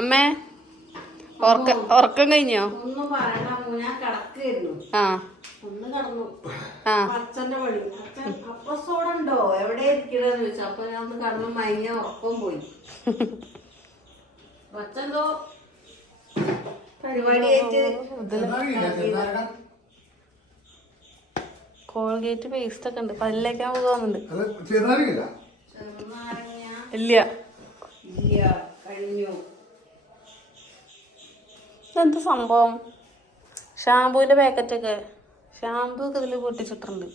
അമ്മേ ഉറക്കം കഴിഞ്ഞോ? ഒന്നും പറയണ്ട, ഞാൻ കിടക്കായിരുന്നു. ഒന്ന് കടന്നു. അച്ഛന്റെ പണി. അച്ഛൻ അപ്പസോടുണ്ടോ എവിടെ ഇരിക്കണെന്ന് ചോദിച്ചു. അപ്പൊ ഞാൻ ഒന്ന് കടന്നു മയങ്ങ ഉറക്കം പോയി. അച്ഛന്തോ പരിപാടിയായിട്ട് കോൾഗേറ്റ് പേസ്റ്റ് ഒക്കെ ഉണ്ട്. പല്ലേക്കാൻ പോകുന്നുണ്ട്. ഇല്ല കഴിഞ്ഞു. ഇതെന്ത് സംഭവം? ഷാമ്പൂവിന്റെ പാക്കറ്റൊക്കെ ഷാമ്പൂ ഒക്കെ ഇതിൽ പൊട്ടിച്ചിട്ടുണ്ട്.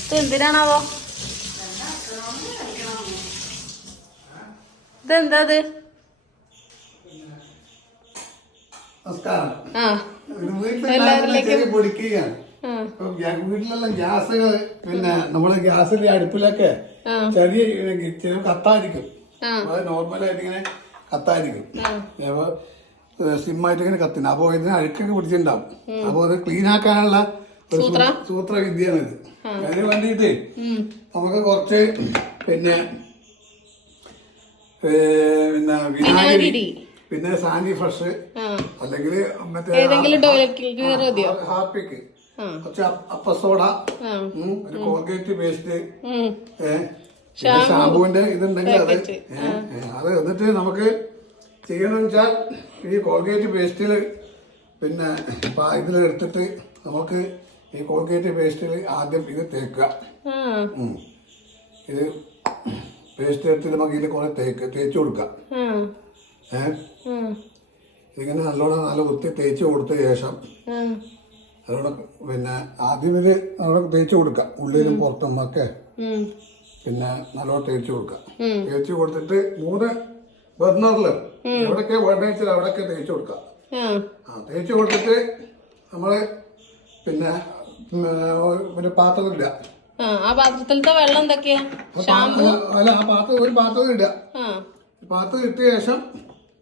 ഇത് എന്തിനാണാവോ? ഇതെന്താ ഇത്? വീട്ടിലെല്ലാം ഗ്യാസുകൾ പിന്നെ നമ്മള് ഗ്യാസിന്റെ അടുപ്പിലൊക്കെ ചെറിയ കത്തായിരിക്കും. നോർമലായിട്ട് ഇങ്ങനെ കത്തായിരിക്കും. അപ്പൊ സിമ്മായിട്ട് ഇങ്ങനെ കത്തിന്. അപ്പൊ ഇതിന് അഴുക്കൊക്കെ പിടിച്ചിട്ടുണ്ടാവും. അപ്പൊ അത് ക്ലീൻ ആക്കാനുള്ള ഒരു സൂത്ര വിദ്യയാണ് ഇത്. അതിന് വേണ്ടിയിട്ട് നമുക്ക് കുറച്ച് പിന്നെ വിനാഗിരി, പിന്നെ സാൻഡി ഫ്രഷ്, അല്ലെങ്കിൽ മറ്റേ ഹാർപ്പിക്ക്, കുറച്ച് അപ്പസോഡ, ഒരു കോൾഗേറ്റ് പേസ്റ്റ്, ഷാമ്പൂവിന്റെ ഇതുണ്ടെങ്കിൽ അത് എന്നിട്ട് നമുക്ക് ചെയ്യണമെന്ന് വെച്ചാൽ ഈ കോൾഗേറ്റ് പേസ്റ്റിൽ പിന്നെ ഇതിലെടുത്തിട്ട് നമുക്ക് ഈ കോൾഗേറ്റ് പേസ്റ്റിൽ ആദ്യം ഇത് തേക്കുക. ഇത് പേസ്റ്റ് എടുത്തിട്ട് നമുക്ക് ഇതിൽ കുറെ തേച്ച് കൊടുക്കാം. ഇതിങ്ങനെ നല്ല വൃത്തി തേച്ച് കൊടുത്ത ശേഷം അതോടെ പിന്നെ ആദ്യം ഇത് നല്ലോണം തേച്ച് കൊടുക്കാം. ഉള്ളിലും പുറത്തും ഒക്കെ പിന്നെ നല്ലോണം തേച്ച് കൊടുക്കാം. തേച്ച് കൊടുത്തിട്ട് 3 ബർണറില് എവിടൊക്കെ വേണ്ട വെച്ചാൽ അവിടെയൊക്കെ തേച്ച് കൊടുക്കാം. തേച്ച് കൊടുത്തിട്ട് നമ്മള് പിന്നെ ഒരു പാത്രത്തിലിടുക. ആ പാത്രത്തിലത്തെ വെള്ളം എന്തൊക്കെയാ? അല്ല, ഒരു പാത്രം ഇടുക. പാത്രം ഇട്ട ശേഷം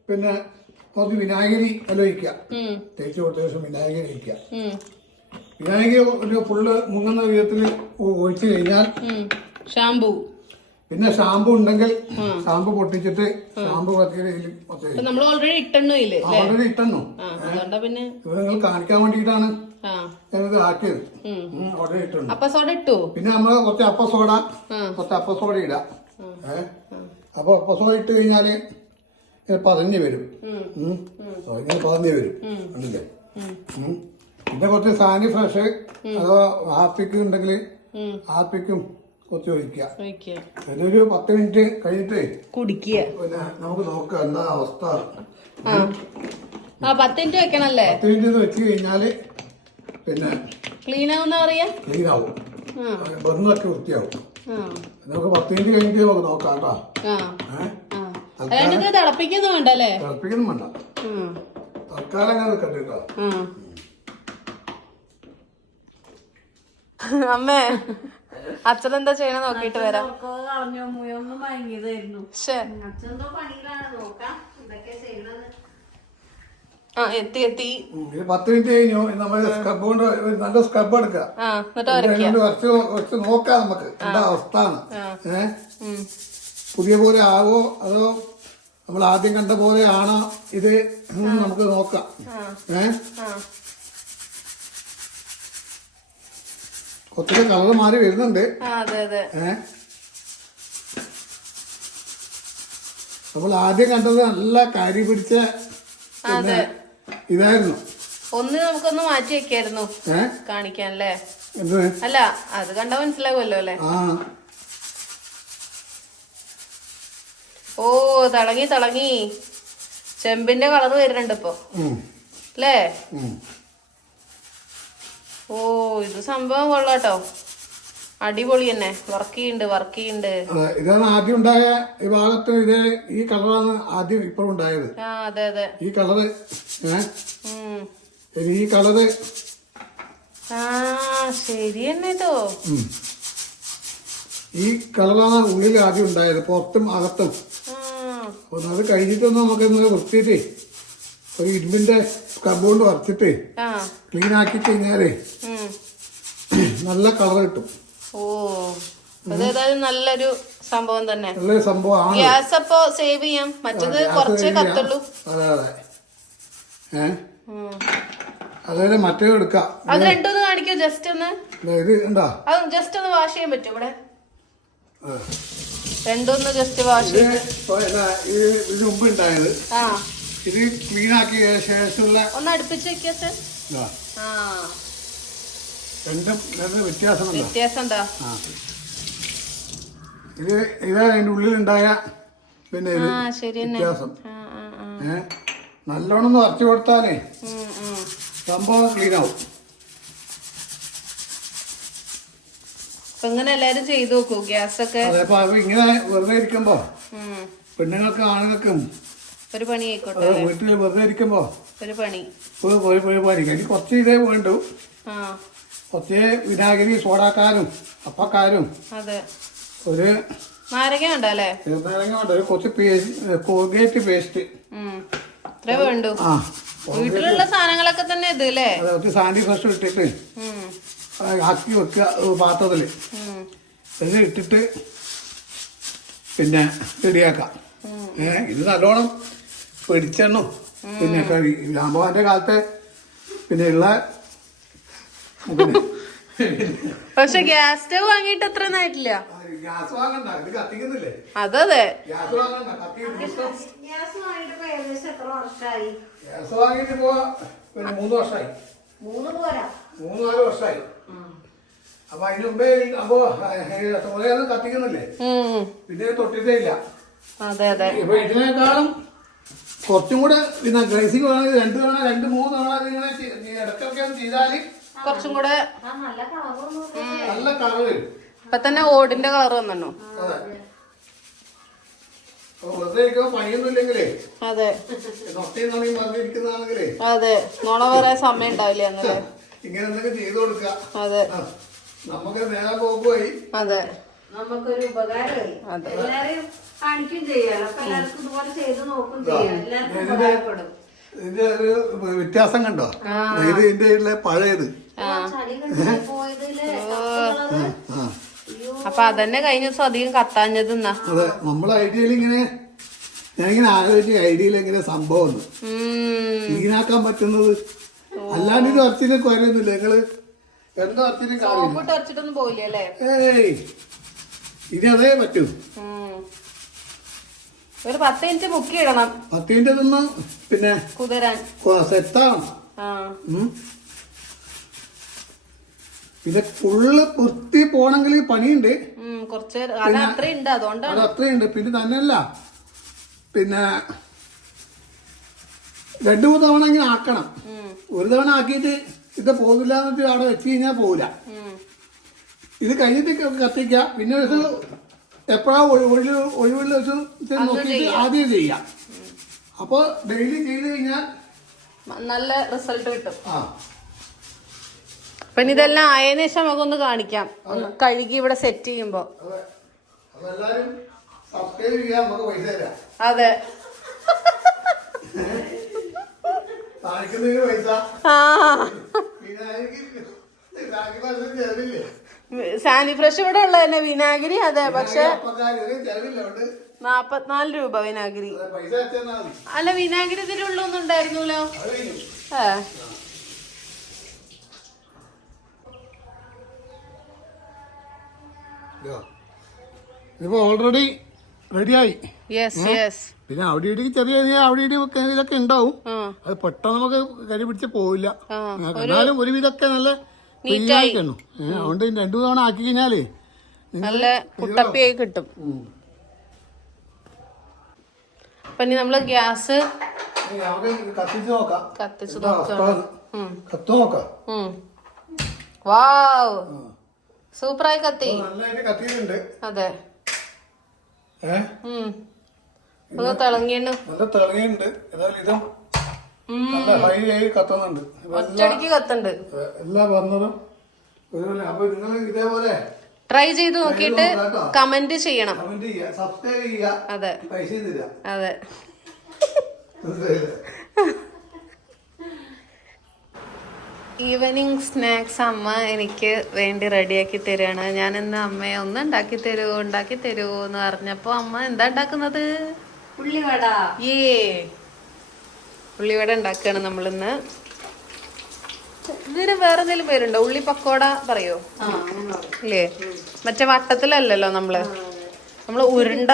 പിന്നെ കുറച്ച് വിനാഗിരി ഒഴിക്കുക. തേച്ച് കൊടുത്ത ശേഷം വിനാഗിരി ഒഴിക്കുക. വിനാഗിരി ഒരു ഫുള്ള് മുങ്ങുന്ന വിധത്തിൽ ഒഴിച്ചു കഴിഞ്ഞാൽ ഷാമ്പൂ, പിന്നെ ഷാമ്പു ഉണ്ടെങ്കിൽ ഷാമ്പു പൊട്ടിച്ചിട്ട് ഷാമ്പു നമ്മൾ ഓൾറെഡി ഇട്ടെണ്ണു. പിന്നെ നിങ്ങൾ കാണിക്കാൻ വേണ്ടിയിട്ടാണ് ഞാനിത് ആക്കിയത്. ഓൾറെഡി ഇട്ടു. പിന്നെ നമ്മള് കുറച്ച് അപ്പസോഡ ഇടാം. അപ്പൊ അപ്പസോഡ ഇട്ട് കഴിഞ്ഞാല് പതഞ്ഞു വരും. കണ്ടില്ലേ? പിന്നെ കുറച്ച് സാനി ഫ്രഷ് അതോ ഹാർപ്പിക്ക് ഉണ്ടെങ്കിൽ ഹാർപ്പിക്കും കുറച്ച് ഒഴിക്കുക. ഒരു 10 മിനിറ്റ് കഴിഞ്ഞിട്ട് കുടിക്കുക. പിന്നെ നമുക്ക് നോക്കാം എന്താ അവസ്ഥ. 10 മിനിറ്റ് വെക്കണല്ലേ? 10 മിനിറ്റ് വെച്ച് കഴിഞ്ഞാല് പിന്നെ ക്ലീൻ ആവും. ബർണൊക്കെ വൃത്തിയാവും. നമുക്ക് 10 മിനിറ്റ് കഴിഞ്ഞിട്ട് നമുക്ക് നോക്കാം കേട്ടോ. തിളപ്പിക്കൊന്നും വേണ്ടല്ലേ? തിളപ്പിക്കൊന്നും വേണ്ട. തൽക്കാലം അങ്ങനെ നിൽക്കട്ടെ കേട്ടോ. അമ്മേ, അച്ഛനെന്താ ചെയ്യണ നോക്കിട്ട് വരാം. എത്തി 10 മിനിറ്റ് കഴിഞ്ഞു. നമ്മള് സ്ക്രബ് കൊണ്ട് നല്ല സ്ക്രബ് എടുക്കുക. നോക്കാം നമുക്ക് എന്താ അവസ്ഥ. പുതിയ പോലെ ആവോ അതോ നമ്മൾ ആദ്യം കണ്ട പോലെ ആണോ ഇത് നമുക്ക് നോക്കാം. കുറച്ചൊക്കെ കളർ മാറി വരുന്നുണ്ട്. നമ്മൾ ആദ്യം കണ്ടത് നല്ല കരി പിടിച്ച ഇതായിരുന്നു. നമുക്കൊന്ന് മാറ്റി വെക്കായിരുന്നു കാണിക്കാനല്ലേ? അല്ല, അത് കണ്ടാ മനസ്സിലാവുമല്ലോ അല്ലേ? ഓ, തിളങ്ങി ചെമ്പിന്റെ കളർ വരുന്നുണ്ട് ഇപ്പൊ അല്ലേ? ഓ, ഇത് സംഭവം കൊള്ളാട്ടോ. അടിപൊളി തന്നെ. വർക്ക് ചെയ്യുന്നുണ്ട്. ഇതാണ് ആദ്യം ഉണ്ടായ ഈ ഭാഗത്ത്. ഈ കളറാണ് ആദ്യം ഇപ്പോഴും ഉണ്ടായത്. അതെ. ഈ കളറ് ഈ കളറ് ശരി തന്നെ. ഈ കളറാണ് ഉള്ളിൽ ആദ്യം ഉണ്ടായത്, പുറത്തും അകത്തും. അത് കഴിഞ്ഞിട്ടൊന്നും നമുക്ക് വൃത്തിയിട്ട് ഒരു ഇരുമ്പിന്റെ സ്ക്രബ് കൊണ്ട് വരച്ചിട്ട് ക്ലീൻ ആക്കി കഴിഞ്ഞാലേ നല്ല കളർ കിട്ടും. അതേതായാലും നല്ലൊരു സംഭവം തന്നെ. നല്ലൊരു സംഭവമാണ്. ഗ്യാസ് അപ്പൊ സേവ് ചെയ്യാം, മറ്റത് കുറച്ചേ കത്തുള്ളൂ. അതെ അതെ. അതായത് മറ്റേ എടുക്കാം. അത് രണ്ടൊന്ന് കാണിക്കോ ജസ്റ്റ് ഒന്ന്. ഇത് ഉണ്ടോ? അത് ജസ്റ്റ് ഒന്ന് വാഷ് ചെയ്യാൻ പറ്റും ഇവിടെ? രണ്ടൊന്ന് ജസ്റ്റ് വാഷ് ചെയ്ത് ഇതിന് മുമ്പ് ഉണ്ടായത്. ഇത് ക്ലീൻ ആക്കിയ ശേഷമുള്ള ഒന്ന് അടുപ്പിച്ച് വെക്കാ സർ. രണ്ടും വ്യത്യാസം എന്താ? ഇതാ അതിന്റെ ഉള്ളിലുണ്ടായ പിന്നെ വ്യത്യാസം. നല്ലോണം വരച്ചു കൊടുത്താലേ സംഭവം ക്ലീൻ ആവും. ഇങ്ങനെ എല്ലാരും ചെയ്തു നോക്കൂ ഗ്യാസ് ഒക്കെ. ഇങ്ങനെ വെറുതെ ഇരിക്കുമ്പോ പെണ്ണുങ്ങൾക്കും ആണുങ്ങൾക്കും ഒരു പണി ആയിക്കോട്ടെ. വീട്ടിൽ വെറുതെ ഇരിക്കുമ്പോ ഒരു പണി അതിന് കുറച്ച് ഇതേ വേണ്ടു. കുറച്ച് വിനാഗിരി, സോഡാക്കാരും അപ്പക്കാരും ഒരു നാരങ്ങ ഉണ്ടല്ലേ, ചെറുനാരങ്ങ ഉണ്ട്, കുറച്ച് കോൾഗേറ്റ് പേസ്റ്റ് ഇത്രേ വേണ്ടു. വീട്ടിലുള്ള സാധനങ്ങളൊക്കെ തന്നെ ഇത് അല്ലേ. കുറച്ച് സാൻഡി ഫ്രഷ് ഇട്ടിട്ട് ആക്കി വെക്കുക പാത്രത്തില്. ഇത് ഇട്ടിട്ട് പിന്നെ റെഡിയാക്കാം. ഇത് നല്ലോണം പിടിച്ചെണ്ണു. പിന്നെ രാമോഹന്റെ കാലത്തെ പിന്നെ ഉള്ള പക്ഷെ ഗ്യാസ് സ്റ്റവ് വാങ്ങിയിട്ട് അത്ര ആയിട്ടില്ല. ഗ്യാസ് വാങ്ങണ്ട, ഇത് കത്തിക്കുന്നില്ലേ? അതെ ഗ്യാസ് വാങ്ങണ്ട, ഗ്യാസ് വാങ്ങിട്ട് ഏകദേശം എത്ര വർഷമായി? ഗ്യാസ് വാങ്ങിട്ട് ഇപ്പോ പിന്നെ 3 വർഷമായി. 3-4 വർഷമായി. അപ്പൊ അതിന് മുമ്പേ അപ്പോ സോളയൊന്നും കത്തിക്കുന്നില്ലേ, പിന്നെ തൊട്ടിട്ടേ ഇല്ല. ഇപ്പൊ ഇതിനേക്കാളും കുറച്ചും കൂടെ പിന്നെ ഗ്രൈസിങ് വേണമെങ്കിൽ 2 തവണ 2-3 തവണ ഇങ്ങനെ ഇടയ്ക്കൊക്കെ ചെയ്താല് കുറച്ചും കൂടെ നല്ല കളർ വരും. ഇപ്പൊ തന്നെ ഓടിന്റെ കളർ വന്നോ. വെറുതെ ഇരിക്കുമ്പോ പണിയൊന്നും ഇല്ലെങ്കിലേ, അതെ പറഞ്ഞിരിക്കുന്നതാണെങ്കിലേ, അതെ നോണ പറയാൻ സമയം ഉണ്ടാവില്ല അങ്ങനെ ഇങ്ങനെ എന്തൊക്കെ ചെയ്തു കൊടുക്കുക. അതെ നമുക്ക് നേരെ പോകുമ്പോയി. അതെ നമുക്കൊരു ഉപകാരമായി. എല്ലാരെയും കാണിക്കും ചെയ്യാലോ. അപ്പൊ എല്ലാവർക്കും ഇതുപോലെ ചെയ്ത് നോക്കും ചെയ്യാം. എല്ലാവർക്കും ഉപകാരപ്പെടും. ഇതിന്റെ ഒരു വ്യത്യാസം കണ്ടോ? ഇത് ഇതിന്റെ പഴയത്. അപ്പൊ അതന്നെ കഴിഞ്ഞ ദിവസം അധികം കത്താഞ്ഞത്. അതെ, നമ്മളെ ഐഡിയയിൽ ഇങ്ങനെ ഞാനിങ്ങനെ ആലോചിച്ച ഐഡിയയിൽ എങ്ങനെ സംഭവം ക്ലീനാക്കാൻ പറ്റുന്നത്. അല്ലാണ്ട് ഇത് അർച്ചിന് കുറയുന്നില്ല. നിങ്ങള് എന്തോ അർച്ചിന് അരച്ചിട്ടൊന്നും പോയില്ലേ? ഏയ് ഇനി അതേ പറ്റൂ. ഒരു 10 മിനിറ്റ് മുക്കി ഇടണം. 10 മിനിറ്റ് നിന്ന് പിന്നെ കുതിരാൻ സെറ്റാവണം. പിന്നെ ഫുള്ള് വൃത്തി പോണെങ്കിൽ പണിയുണ്ട് കുറച്ച്. അത്രയുണ്ട്, അതുകൊണ്ടാണ് അത്രയുണ്ട്. പിന്നെ തന്നെയല്ല, പിന്നെ 2-3 തവണ ഇങ്ങനെ ആക്കണം. ഒരു തവണ ആക്കിയിട്ട് ഇത് പോകില്ല എന്നിട്ട് അവിടെ വെച്ച് കഴിഞ്ഞാൽ പോകില്ല. ഇത് കഴിഞ്ഞിട്ട് കത്തിക്കുക. പിന്നെ ഒരു എപ്പോഴാ ഒഴിവുള്ള വെച്ച് നോക്കിയിട്ട് ആദ്യം ചെയ്യാം. അപ്പൊ ഡെയിലി ചെയ്ത് കഴിഞ്ഞാൽ നല്ല റിസൾട്ട് കിട്ടും. പിന്നെ ഇതെല്ലാം ആയതിനു ശേഷം നമുക്കൊന്ന് കാണിക്കാം, കഴുകി ഇവിടെ സെറ്റ് ചെയ്യുമ്പോ. അതെ സാനി ഫ്രഷ് ഇവിടെ ഉള്ള തന്നെ വിനാഗിരി. അതെ, പക്ഷെ 44 രൂപ വിനാഗിരി. അല്ല, വിനാഗിരി ഇതിലുള്ളൊന്നും ഉണ്ടായിരുന്നല്ലോ. ഇപ്പൊ ഓൾറെഡി റെഡിയായി. പിന്നെ അവിടെ ചെറിയ അവിടെ ഇതൊക്കെ ഉണ്ടാവും. അത് പെട്ടെന്ന് നമുക്ക് കരി പിടിച്ച് പോവില്ല. എന്നാലും ഒരുവിധമൊക്കെ നല്ല നീറ്റായിക്കണം. അതുകൊണ്ട് 2 തവണ ആക്കി കഴിഞ്ഞാല് നല്ല കുട്ടപ്പിയായി കിട്ടും. അപ്പൊ ഇനി നമ്മള് ഗ്യാസ് കത്തിച്ച് നോക്കാം. വാവ്, സൂപ്പറായി കത്തി. അതെ, തിളങ്ങിയുണ്ട്. നല്ല തിളങ്ങിയുണ്ട്. ഏതായാലും ഇതും നല്ല ഹൈ ആയി കത്തുന്നുണ്ട്. ഒറ്റയടിക്ക് കത്തുണ്ട്. എല്ലാ ബർണറും അപ്പൊ നിങ്ങൾ ഇതേപോലെ ട്രൈ ചെയ്ത് നോക്കിയിട്ട് കമന്റ് ചെയ്യണം. സബ്സ്ക്രൈബ് ചെയ്യുക. അതെ, പൈസ തരിക. അതെ. ഈവനിങ് സ്നാക്സ് അമ്മ എനിക്ക് വേണ്ടി റെഡിയാക്കി തരികയാണ്. ഞാൻ ഇന്ന് അമ്മയെ ഒന്ന് ഉണ്ടാക്കി തരുമോ എന്ന് പറഞ്ഞപ്പോ അമ്മ എന്താ ഉണ്ടാക്കുന്നത്? ഉള്ളിവട. ഉള്ളിവട ഉണ്ടാക്കുകയാണ് നമ്മളിന്ന്. ഇതിന് വേറെ എന്തെങ്കിലും പേരുണ്ടോ? ഉള്ളി പക്കോട പറയോ? ഇല്ലേ, മറ്റേ വട്ടത്തിലല്ലല്ലോ നമ്മള് ഉരുണ്ട.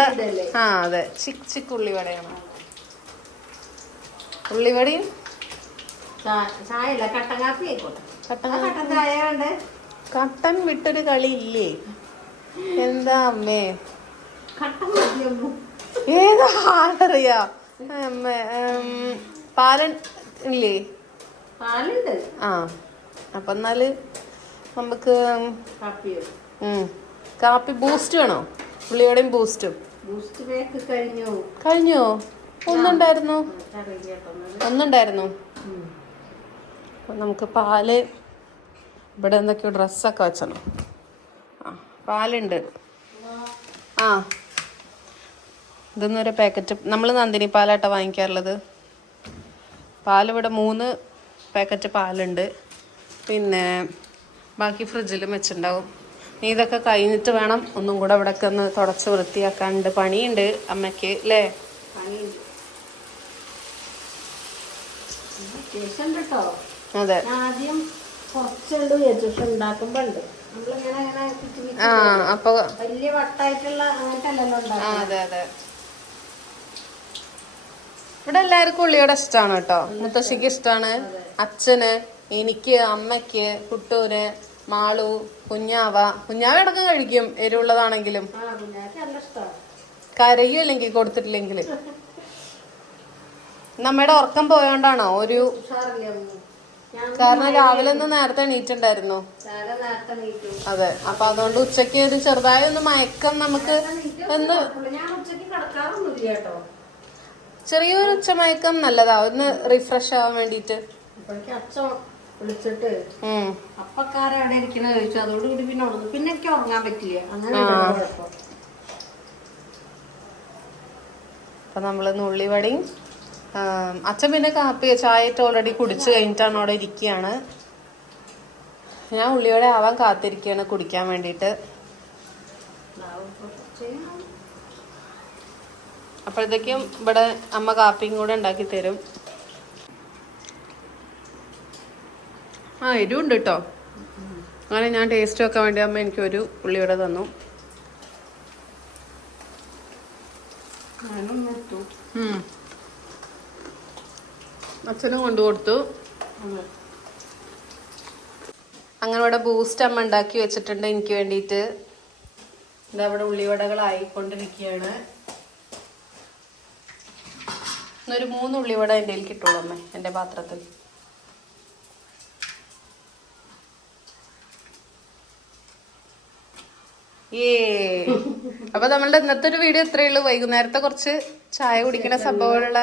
അതെ, ചിക്ക് ഉള്ളിവടയാണ്. ഉള്ളിവടയും കട്ടൻ വിട്ടൊരു കളി ഇല്ലേ? എന്താ അമ്മേ, ഏതാ ആളറിയാ അമ്മ? പാലൻ ഇല്ലേ? അപ്പൊ എന്നാല് നമുക്ക് കാപ്പി ബൂസ്റ്റ് വേണോ? ഉള്ളിയോടെയും ബൂസ്റ്റും. കഴിഞ്ഞോ? ഒന്നുണ്ടായിരുന്നു. നമുക്ക് പാല്, ഇവിടെ എന്തൊക്കെയോ ഡ്രസ്സൊക്കെ വെച്ചണം. പാലുണ്ട്. ഇതൊന്നൊരു പാക്കറ്റ്. നമ്മൾ നന്ദിനി പാലാട്ട വാങ്ങിക്കാറുള്ളത്. പാലിവിടെ 3 പാക്കറ്റ് പാലുണ്ട്. പിന്നെ ബാക്കി ഫ്രിഡ്ജിലും വെച്ചിട്ടുണ്ടാവും. നീ ഇതൊക്കെ കഴിഞ്ഞിട്ട് വേണം ഒന്നും കൂടെ ഇവിടെയൊക്കെ ഒന്ന് തുടച്ച് വൃത്തിയാക്കാനുണ്ട്. പണിയുണ്ട് അമ്മയ്ക്ക് അല്ലേ? അതെ. ആദ്യം കുറച്ചുണ്ട് ഉണ്ടാക്കുമ്പോണ്ട് അപ്പൊ വലിയ വട്ടായിട്ടുള്ള അങ്ങനത്തെ. അതെ. ഇവിടെ എല്ലാവർക്കും ഉള്ളിയോടെ ഇഷ്ടമാണ് കേട്ടോ. മുത്തശ്ശിക്ക് ഇഷ്ടമാണ്, അച്ഛന്, എനിക്ക്, അമ്മയ്ക്ക്, കുട്ടൂന്, മാളു, കുഞ്ഞാവ അടക്കം കഴിക്കും എരിവുള്ളതാണെങ്കിലും. കരയും അല്ലെങ്കിൽ കൊടുത്തിട്ടില്ലെങ്കിൽ. നമ്മുടെ ഉറക്കം പോയോണ്ടാണോ ഒരു? കാരണം രാവിലെ ഒന്ന് നേരത്തെ എണീറ്റുണ്ടായിരുന്നു. അതെ, അപ്പൊ അതുകൊണ്ട് ഉച്ചക്ക് ഒരു ചെറുതായ ഒന്ന് മയക്കം നമുക്ക് ചെറിയൊരു ഉച്ചമയക്കം നല്ലതാ, ഒന്ന് റിഫ്രഷ് ആവാൻ വേണ്ടിട്ട്. വിളിച്ചിട്ട് അപ്പക്കാരവിടെ ഇരിക്കണ ചോദിച്ചു. അതോടുകൂടി പിന്നെ എനിക്ക് ഉറങ്ങാൻ പറ്റില്ല. അങ്ങനെ അപ്പൊ നമ്മള് ഉള്ളിവടയും അച്ഛൻ പിന്നെ കാപ്പി ചായയിട്ട് ഓൾറെഡി കുടിച്ചു കഴിഞ്ഞിട്ടാണ് അവിടെ ഇരിക്കുകയാണ്. ഞാൻ ഉള്ളിവട ആവാൻ കാത്തിരിക്കുകയാണ് കുടിക്കാൻ വേണ്ടിട്ട്. അപ്പോഴത്തേക്കും ഇവിടെ അമ്മ കാപ്പിയും കൂടെ ഉണ്ടാക്കി തരും. എരിവുണ്ട് കേട്ടോ. അങ്ങനെ ഞാൻ ടേസ്റ്റ് വെക്കാൻ വേണ്ടി അമ്മ എനിക്കൊരു ഉള്ളിവട തന്നു. അച്ഛനും കൊണ്ടു കൊടുത്തു. അങ്ങനെ ഇവിടെ ബൂസ്റ്റ് അമ്മ ഉണ്ടാക്കി വെച്ചിട്ടുണ്ട് എനിക്ക് വേണ്ടിയിട്ട്. ഇതാ ഇവിടെ ഉള്ളിവടകളായിക്കൊണ്ടിരിക്കുകയാണ്. ഒരു 3 ഉള്ളിവട എൻ്റെ കയ്യിൽ കിട്ടുള്ളൂ അമ്മ, എൻ്റെ പാത്രത്തിൽ. അപ്പൊ നമ്മളുടെ ഇന്നത്തെ ഒരു വീഡിയോ ഇത്രയേ ഉള്ളൂ. വൈകുന്നേരത്തെ കുറച്ച് ചായ കുടിക്കുന്ന സംഭവമുള്ള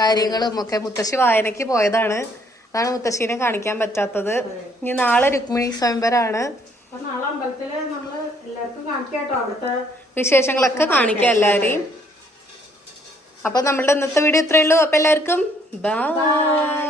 കാര്യങ്ങളും ഒക്കെ. മുത്തശ്ശി വായനയ്ക്ക് പോയതാണ്, അതാണ് മുത്തശ്ശീനെ കാണിക്കാൻ പറ്റാത്തത്. ഇനി നാളെ രുക്മിണി സ്വയംവരാണ്. വിശേഷങ്ങളൊക്കെ കാണിക്കാം എല്ലാവരെയും. അപ്പൊ നമ്മളുടെ ഇന്നത്തെ വീഡിയോ ഇത്രയേ ഉള്ളൂ. അപ്പൊ എല്ലാവർക്കും ബൈ.